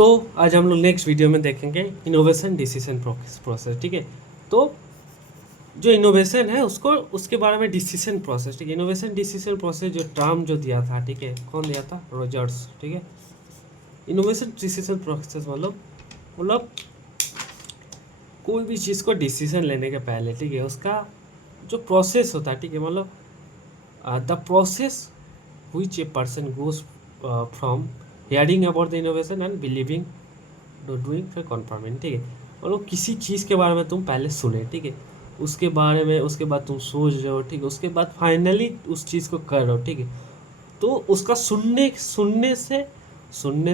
तो आज हम लोग नेक्स्ट वीडियो में देखेंगे इनोवेशन डिसीजन प्रोसेस। ठीक है, तो जो इनोवेशन है उसको उसके बारे में डिसीजन प्रोसेस। ठीक है, इनोवेशन डिसीजन प्रोसेस जो टर्म जो दिया था, ठीक है, कौन दिया था? रॉजर्स। ठीक है, इनोवेशन डिसीजन प्रोसेस मतलब कोई भी चीज़ को डिसीजन लेने के पहले, ठीक है, उसका जो प्रोसेस होता है, ठीक है, मतलब the process which a person goes from hearing about the innovation and believing doing फिर कॉन्फर्मिंग। ठीक है, मतलब किसी चीज़ के बारे में तुम पहले सुने, ठीक है, उसके बारे में उसके बाद तुम सोच रहे हो, ठीक है, उसके बाद फाइनली उस चीज़ को कर रहे हो। ठीक है, तो उसका सुनने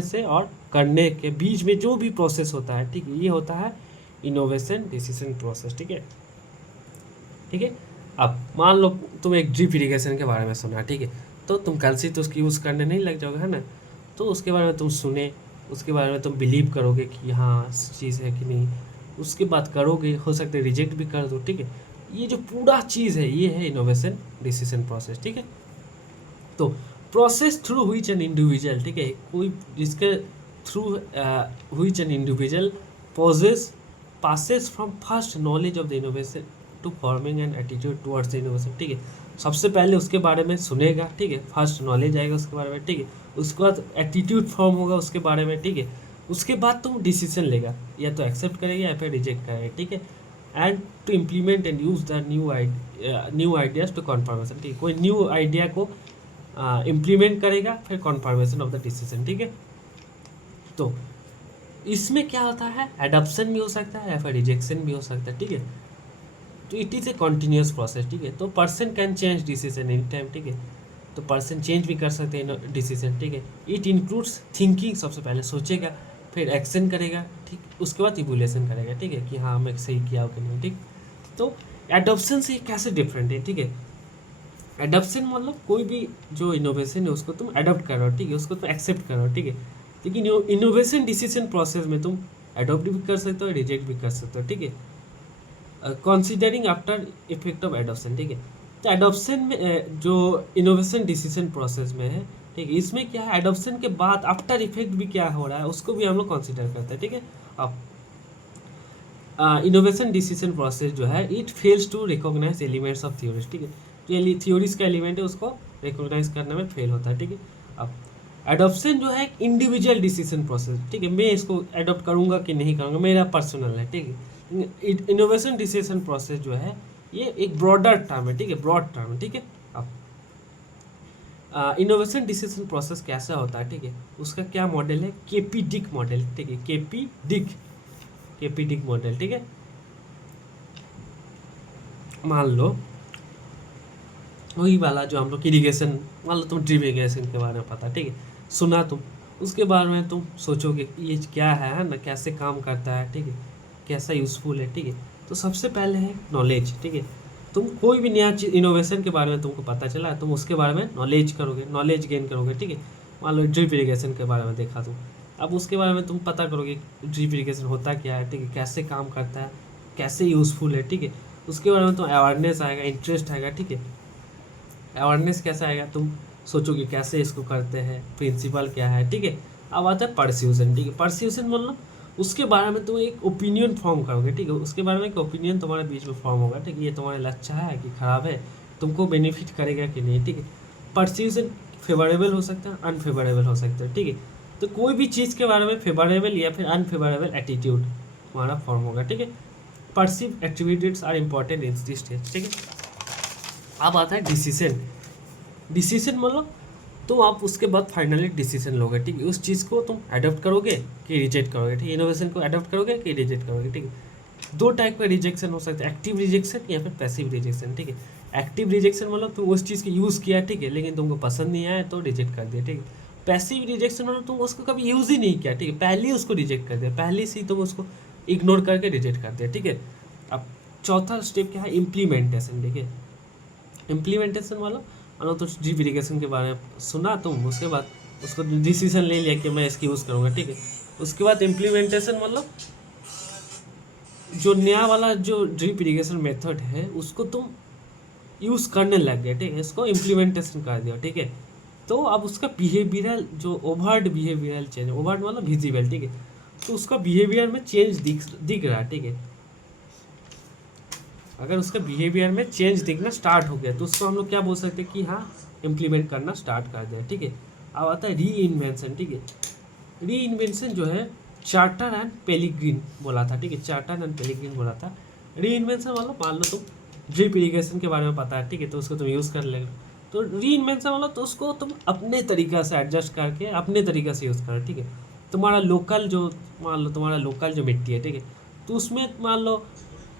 से और करने के बीच में जो भी प्रोसेस होता है, ठीक है, ये होता है इनोवेशन डिसीजन प्रोसेस। ठीक है, ठीक है। अब मान लो तुम एक ड्रिप इरिगेशन के बारे में सुना, ठीक है, तो तुम कल से तो उसकी यूज़ करने नहीं लग जाओगे, है ना। तो उसके बारे में तुम सुने, उसके बारे में तुम बिलीव करोगे कि हाँ चीज़ है कि नहीं, उसके बाद करोगे, हो सकता है रिजेक्ट भी कर दो। ठीक है, ये जो पूरा चीज़ है ये है इनोवेशन डिसीजन प्रोसेस। ठीक है, तो process through which an individual, ठीक है, कोई जिसके through which an individual passes from first knowledge of the innovation to forming an attitude towards the innovation. ठीक है, सबसे पहले उसके बारे में सुनेगा, ठीक है, फर्स्ट नॉलेज आएगा उसके बारे में, ठीक है, उसके बाद एटीट्यूड फॉर्म होगा उसके बारे में, ठीक है, उसके बाद तुम डिसीजन लेगा, या तो एक्सेप्ट करेगा या फिर रिजेक्ट करेगा। ठीक है, and to implement and use the new ideas to confirmation. ठीक है, कोई न्यू आइडिया को इम्प्लीमेंट करेगा, फिर कन्फर्मेशन ऑफ द डिसीजन। ठीक है, तो इसमें क्या होता है, एडॉप्शन भी हो सकता है या फिर रिजेक्शन भी हो सकता है। ठीक है, तो it is a continuous process. ठीक है, तो person can change decision any time. ठीक है, तो पर्सन चेंज भी कर सकते हैं डिसीजन। ठीक है, इट इंक्लूड्स थिंकिंग, सबसे पहले सोचेगा, फिर एक्शन करेगा, ठीक, उसके बाद इवोल्यूशन करेगा। ठीक है, कि हाँ मैं सही किया कि नहीं। ठीक, तो एडॉप्शन से कैसे डिफरेंट है? ठीक है, एडॉप्शन मतलब कोई भी जो इनोवेशन है उसको तुम एडॉप्ट कर रहे हो, ठीक है, उसको तुम एक्सेप्ट कर रहे हो। ठीक है, लेकिन इनोवेशन डिसीजन प्रोसेस में तुम एडॉप्ट भी कर सकते हो, रिजेक्ट भी कर सकते हो। ठीक है, considering after effect of adoption. ठीक है, तो एडॉप्शन में जो इनोवेशन डिसीजन प्रोसेस में है, ठीक है, इसमें क्या है, एडॉप्शन के बाद आफ्टर इफेक्ट भी क्या हो रहा है उसको भी हम लोग कंसिडर करते हैं। ठीक है, अब इनोवेशन डिसीजन प्रोसेस जो है it fails to recognise elements of theories. ठीक है, जो थ्योरीज का एलिमेंट है उसको रिकॉग्नाइज करने में फेल होता है। ठीक है, अब एडॉप्शन जो है इंडिविजुअल डिसीजन प्रोसेस। ठीक है, मैं इसको एडॉप्ट करूँगा कि नहीं करूँगा मेरा पर्सनल है। ठीक है, इनोवेशन डिसीजन प्रोसेस जो है ये एक ब्रॉडर टर्म है। ठीक है, ब्रॉड टर्म है। ठीक है, अब इनोवेशन डिसीजन प्रोसेस कैसा होता है? ठीक है, उसका क्या मॉडल है? KP Dick model. ठीक है, केपी डिक मॉडल। ठीक है, मान लो वही वाला जो हम लोग इरीगेशन, मान लो तुम ड्रिप इरीगेशन के बारे में पता, ठीक है, सुना तुम, उसके बारे में तुम सोचोगे ये क्या है ना, कैसे काम करता है, ठीक है, कैसा यूज़फुल है। ठीक है, तो सबसे पहले है नॉलेज। ठीक है, तुम कोई भी नया चीज़ इनोवेशन के बारे में तुमको पता चला, तुम उसके बारे में नॉलेज गेन करोगे। ठीक है, मान लो ड्रिप इरीगेशन के बारे में देखा तुम, अब उसके बारे में तुम पता करोगे ड्रिप इरीगेशन होता क्या है, ठीक है, कैसे काम करता है, कैसे यूज़फुल है। ठीक है, उसके बारे में तुम अवेयरनेस आएगा, इंटरेस्ट आएगा। ठीक है, अवेयरनेस कैसा आएगा, तुम सोचोगे कैसे इसको करते हैं, प्रिंसिपल क्या है। ठीक है, अब आता है परस्यूजन। ठीक है, परस्यूजन मतलब उसके बारे में तुम एक ओपिनियन फॉर्म करोगे। ठीक है, उसके बारे में एक ओपिनियन तुम्हारे बीच में फॉर्म होगा। ठीक है, ये तुम्हारे लिए अच्छा है कि ख़राब है, तुमको बेनिफिट करेगा कि नहीं। ठीक है, परस्यूजन फेवरेबल हो सकता है, अनफेवरेबल हो सकता है। ठीक है, तो कोई भी चीज़ के बारे में फेवरेबल या फिर अनफेवरेबल एटीट्यूड तुम्हारा फॉर्म होगा। ठीक है, perceive activities are important in this stage. ठीक है, अब आता है डिसीजन मतलब तो आप उसके बाद फाइनली डिसीजन लोगे। ठीक है, उस चीज़ को तुम अडॉप्ट करोगे कि रिजेक्ट करोगे। ठीक है, इनोवेशन को अडॉप्ट करोगे कि रिजेक्ट करोगे। ठीक है, दो टाइप का रिजेक्शन हो सकता है, एक्टिव रिजेक्शन या फिर पैसिव रिजेक्शन। ठीक है, एक्टिव रिजेक्शन मतलब तुम उस चीज़ की यूज़ किया, ठीक है, लेकिन तुमको पसंद नहीं आया तो रिजेक्ट कर दिया। ठीक है, पैसिव रिजेक्शन मतलब तुम उसको कभी यूज़ ही नहीं किया, ठीक है, पहले ही उसको रिजेक्ट कर दिया, पहले से ही तुम उसको इग्नोर करके रिजेक्ट कर दिया। ठीक है, अब चौथा स्टेप क्या है, इम्प्लीमेंटेशन। ठीक है, इम्प्लीमेंटेशन वाला मानो तो ड्रिप इरीगेशन के बारे में सुना तुम, उसके बाद उसको डिसीजन ले लिया कि मैं इसकी यूज़ करूँगा। ठीक है, उसके बाद इम्प्लीमेंटेशन मतलब जो नया वाला जो ड्रिप इरीगेशन मेथड है उसको तुम यूज़ करने लग गए। ठीक है, इसको इम्प्लीमेंटेशन कर दिया। ठीक है, तो अब उसका बिहेवियरल जो ओवर्ट बिहेवियरल चेंज, ओवर्ट मतलब विजिबल, ठीक है, तो उसका बिहेवियर में चेंज दिख रहा है, ठीक है। अगर उसका बिहेवियर में चेंज दिखना स्टार्ट हो गया तो उसको हम लोग क्या बोल सकते हैं कि हाँ इम्प्लीमेंट करना स्टार्ट कर दिया, ठीक है। अब आता है री इन्वेंशन, ठीक है। री इन्वेंशन जो है चार्टर एंड पेलिग्रीन बोला था, ठीक है, चार्टर एंड पेलिग्रीन बोला था। री इन्वेंशन मतलब मान लो तुम ड्रिप इरीगेशन के बारे में पता है, ठीक है, तो उसको तुम यूज़ कर लेगा। तो री इन्वेंशन मतलब तो उसको तुम अपने तरीक़ा से एडजस्ट करके अपने तरीक़े से यूज़ करो, ठीक है। तुम्हारा लोकल जो मान लो तुम्हारा लोकल जो मिट्टी है, ठीक है, तो उसमें मान लो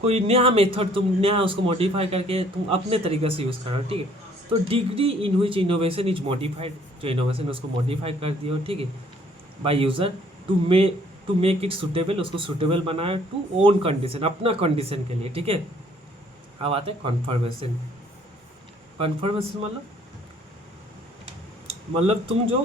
कोई नया मेथड तुम नया उसको मॉडिफाई करके तुम अपने तरीक़े से यूज़ करो, ठीक है। तो degree in which innovation is modified, जो इनोवेशन उसको मॉडिफाई कर दियो, ठीक है, by user to make it suitable, उसको सुटेबल बनाया टू ओन कंडीशन, अपना कंडीशन के लिए, ठीक है। अब आते हैं कन्फर्मेशन। कन्फर्मेशन मतलब तुम जो